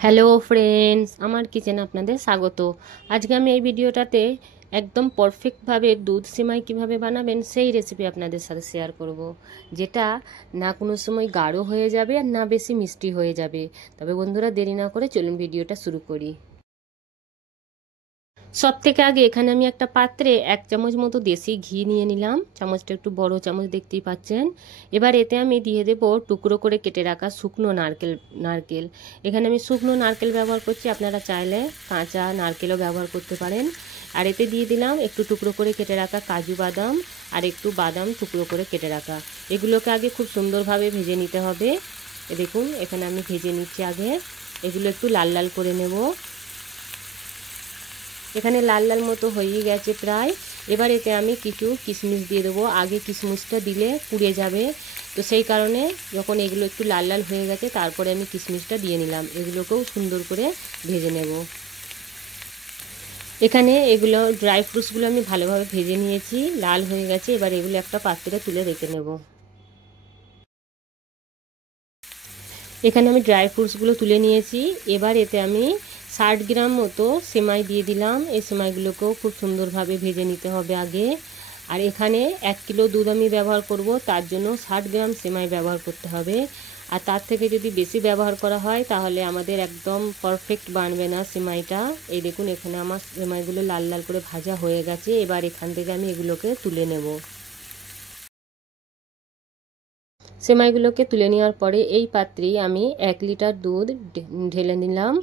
Hello friends, আমার কিচেনে আপনাদের স্বাগত। আজকে আমি এই ভিডিওটাতে একদম পারফেক্টভাবে দুধ সিমাই কিভাবে বানাবেন সেই রেসিপি আপনাদের সাথে শেয়ার করব, যেটা না কোনো সময় গাঢ় হয়ে যাবে আর না বেশি মিষ্টি হয়ে যাবে। তবে বন্ধুরা, দেরি না করে চলুন ভিডিওটা শুরু করি। সব থেকে আগে এখানে আমি একটা পাত্রে 1 চামচ মতো দেশি ঘি নিয়ে নিলাম। চামচটা একটু বড় চামচ, দেখতেই পাচ্ছেন। এবার এতে আমি দিয়ে দেবো টুকরো করে কেটে রাখা শুকনো নারকেল। এখানে আমি শুকনো নারকেল ব্যবহার করছি, আপনারা চাইলে কাঁচা নারকেলও ব্যবহার করতে পারেন। আর এতে দিয়ে দিলাম একটু টুকরো করে কেটে রাখা কাজু বাদাম আর একটু বাদাম টুকরো করে কেটে রাখা। এগুলোকে আগে খুব সুন্দরভাবে ভেজে নিতে হবে। দেখুন এখানে আমি ভেজে নিচ্ছি আগে। এগুলো একটু লাল লাল করে নেব। এখানে লাল লাল মতো হয়ে গেছে প্রায়। এবার এতে আমি কিছু কিশমিশ দিয়ে দেবো। আগে কিশমিশটা দিলে পুড়ে যাবে, তো সেই কারণে যখন এগুলো একটু লাল লাল হয়ে গেছে তারপরে আমি কিশমিশটা দিয়ে নিলাম। এগুলোকেও সুন্দর করে ভেজে নেব। এখানে এগুলো ড্রাই ফ্রুটসগুলো আমি ভালোভাবে ভেজে নিয়েছি, লাল হয়ে গেছে। এবার এগুলো একটা পাত্রে তুলে রেখে নেব। এখানে আমি ড্রাই ফ্রুটসগুলো তুলে নিয়েছি। এবার এতে আমি 60 গ্রাম মতো সেমাই দিয়ে দিলাম। এই সেমাইগুলোকেও খুব সুন্দরভাবে ভেজে নিতে হবে আগে। আর এখানে 1 কিলো দুধ আমি ব্যবহার করব, তার জন্য 60 গ্রাম সেমাই ব্যবহার করতে হবে। আর তার থেকে যদি বেশি ব্যবহার করা হয় তাহলে আমাদের একদম পারফেক্ট বানবে না সেমাইটা। এই দেখুন এখানে আমার সেমাইগুলো লাল লাল করে ভাজা হয়ে গেছে। এবার এখান থেকে আমি এগুলোকে তুলে নেব। সেমাইগুলোকে তুলে নেওয়ার পরে এই পাত্রেই আমি 1 লিটার দুধ ঢেলে নিলাম।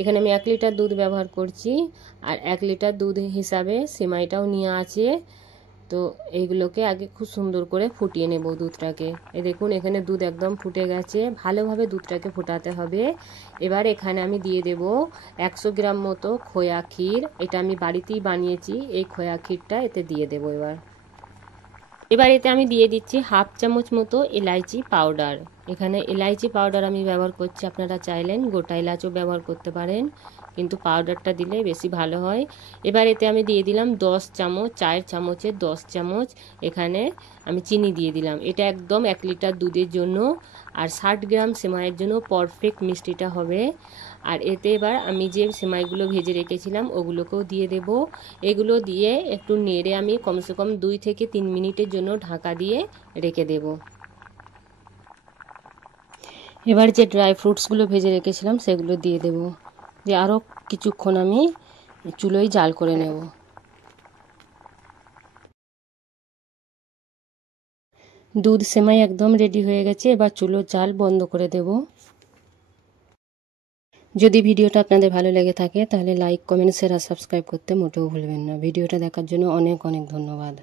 এখানে আমি 1 লিটার দুধ ব্যবহার করছি, আর 1 লিটার দুধ হিসাবে সেমাইটাও নিয়ে আছে। তো এইগুলোকে আগে খুব সুন্দর করে ফুটিয়ে নেব দুধটাকে। এই দেখুন এখানে দুধ একদম ফুটে গেছে, ভালোভাবে দুধটাকে ফোটাতে হবে। এবার এখানে আমি দিয়ে দেব 100 গ্রাম মতো খোয়া ক্ষীর। এটা আমি বাড়িতেই বানিয়েছি। এই খোয়া ক্ষীরটা এতে দিয়ে দেবো। এবার এতে আমি দিয়ে দিচ্ছি 1/2 চামচ মতো এলাইচি পাউডার। এখানে এলাইচি পাউডার আমি ব্যবহার করছি, আপনারা চাইলেন গোটা এলাচও ব্যবহার করতে পারেন, কিন্তু পাউডারটা দিলে বেশি ভালো হয়। এবার এতে আমি দিয়ে দিলাম 10 চামচ, চায়ের চামচের 10 চামচ এখানে আমি চিনি দিয়ে দিলাম। এটা একদম 1 লিটার দুধের জন্য আর 60 গ্রাম সেমাইয়ের জন্য পারফেক্ট মিষ্টিটা হবে। আর এতে এবার আমি যে সেমাইগুলো ভেজে রেখেছিলাম ওগুলোকেও দিয়ে দেব। এগুলো দিয়ে একটু নেড়ে আমি কমসে কম 2 থেকে 3 মিনিটের জন্য ঢাকা দিয়ে রেখে দেব। এবার যে ড্রাই ফ্রুটসগুলো ভেজে রেখেছিলাম সেগুলো দিয়ে দেব। দিয়ে আরও কিছুক্ষণ আমি চুলোয় জাল করে নেব। দুধ সেমাই একদম রেডি হয়ে গেছে। এবার চুলোর জাল বন্ধ করে দেব। যদি ভিডিওটা আপনাদের ভালো লেগে থাকে তাহলে লাইক, কমেন্ট, শেয়ার আর সাবস্ক্রাইব করতে মোটেও ভুলবেন না। ভিডিওটা দেখার জন্য অনেক অনেক ধন্যবাদ।